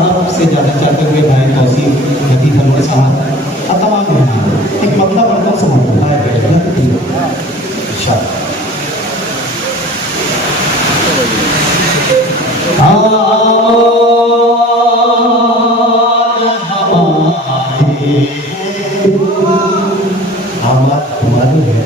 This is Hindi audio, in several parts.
साहब से ज़्यादा चाहते हुए भाई तौसीफ लतीफ़ अनवर साहब और तमाम मेहमान एक मकला पढ़ता समझ है अच्छा हमारे है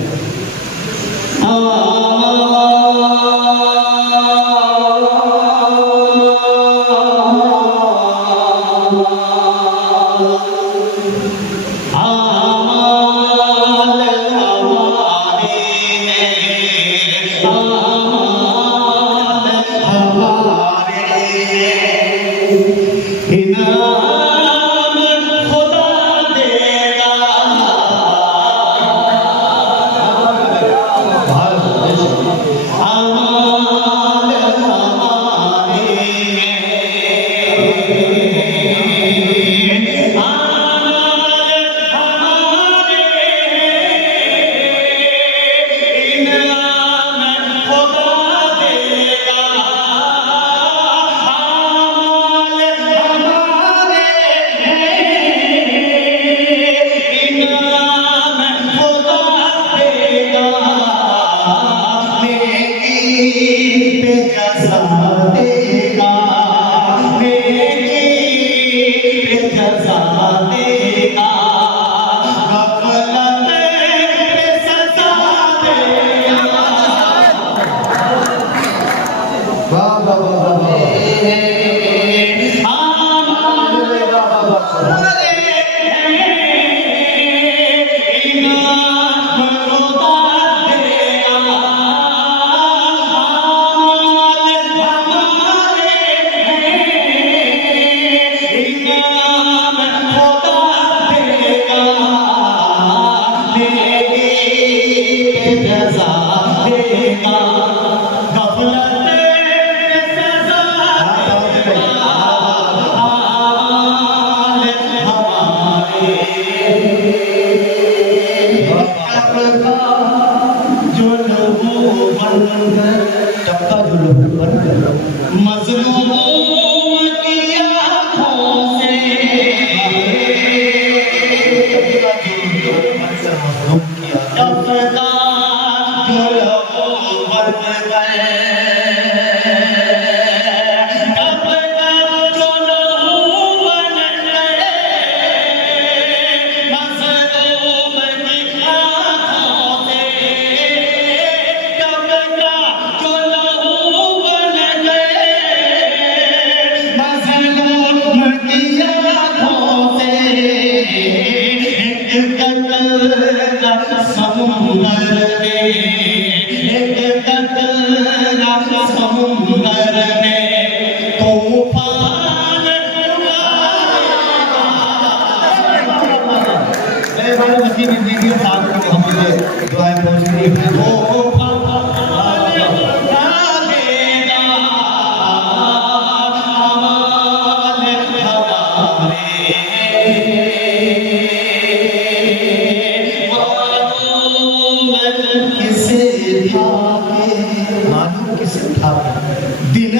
टपका जो लोग बनकर मजलूमों की आँखों से टपका जो लोग बनकर दुआएं पहुंचती है मालूम किसे था दिन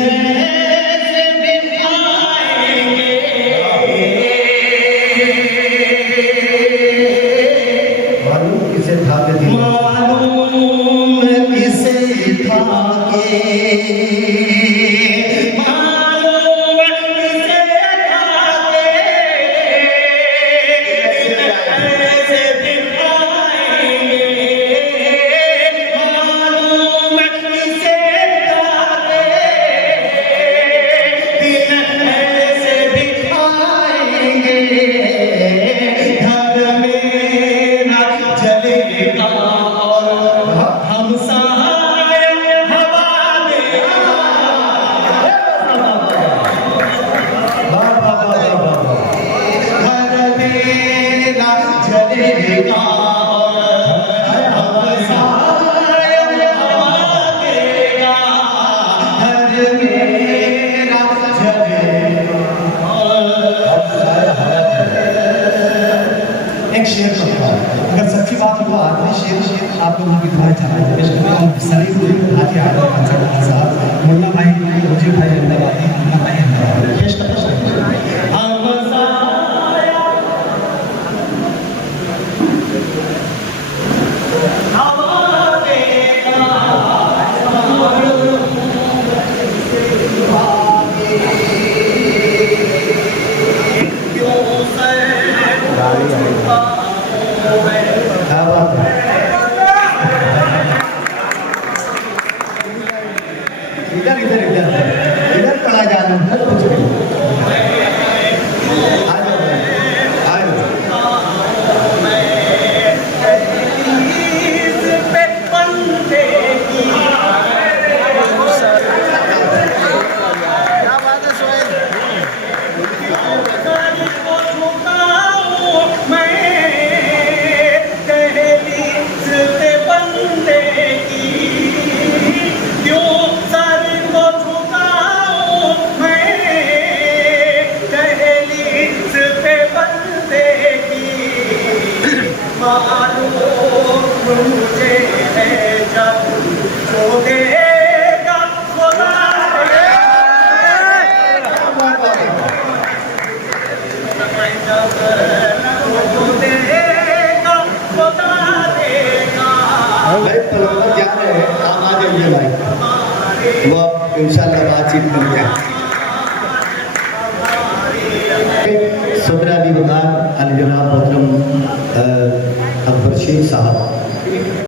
एक शेर सुनता हूँ, अगर सच्ची बात हो तो आखिरी शेर आप लोगों की दुआएं चलाएं। पेश करें और सलीम हाजी आदम खान साहब, मुन्ना भाई, मुझे भाई अहमदाबादी, मुन्ना भाई अहमदाबादी पेश करें। इधर पड़ा जाना उधर कुछ नहीं। आ जाओ आ जाओ। मुझे है जब जो देगा खुदा जो देगा खुदा देगा। भाई पलंबर जा रहे हैं, आप आ जाइए भाई, वो इंशाल्लाह बातचीत करेंगे। सदर अली वकार अली जनाब मोहतरम अकबर शेख साहब